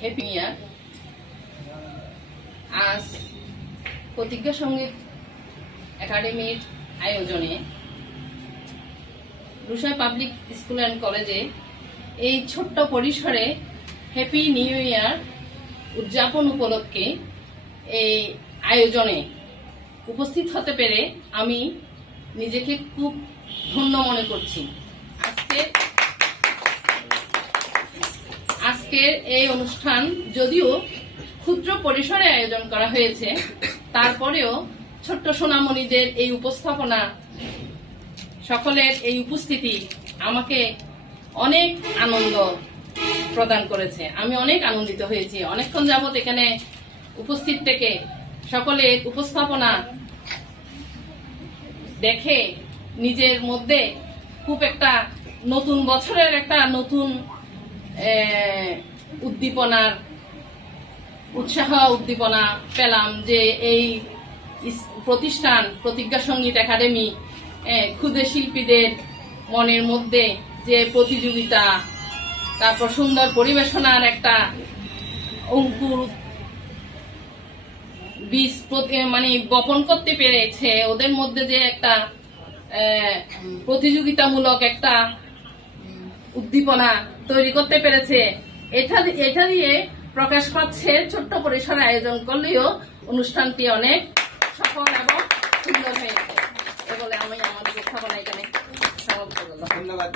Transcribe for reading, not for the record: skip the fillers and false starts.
Happy new year. আজ প্রতিজ্ঞা সঙ্গীত একাডেমির আয়োজনে রুশাই পাবলিক স্কুল অ্যান্ড কলেজে এই ছোট্ট পরিসরে হ্যাপি নিউ ইয়ার উদযাপন উপলক্ষে এই আয়োজনে উপস্থিত হতে পেরে আমি নিজেকে খুব ধন্য মনে করছি। আজকের এই অনুষ্ঠান যদিও ক্ষুদ্র পরিসরে আয়োজন করা হয়েছে, তারপরেও ছোট্ট সোনামণিদের এই উপস্থাপনা, সকলের এই উপস্থিতি আমাকে অনেক আনন্দ প্রদান করেছে। আমি অনেক আনন্দিত হয়েছি। অনেকক্ষণ যাবত এখানে উপস্থিত থেকে সকলের উপস্থাপনা দেখে নিজের মধ্যে খুব একটা নতুন বছরের একটা নতুন উদ্দীপনার উৎসাহ উদ্দীপনা পেলাম যে এই প্রতিষ্ঠান প্রতিজ্ঞা সঙ্গীত একাডেমি ক্ষুদে শিল্পীদের মনের মধ্যে যে প্রতিযোগিতা, তারপর সুন্দর পরিবেশনার একটা অঙ্কুর বীজ মানে বপন করতে পেরেছে, ওদের মধ্যে যে একটা প্রতিযোগিতামূলক একটা উদ্দীপনা তৈরি করতে পেরেছে, এটা দিয়ে প্রকাশ পাচ্ছে। ছোট্ট পরিসরে আয়োজন করলেও অনুষ্ঠানটি অনেক সফল এবং সুন্দর হয়েছে। এ বলে আমি আমাদের স্থাপনা এখানে সমাপ্ত করলাম। ধন্যবাদ।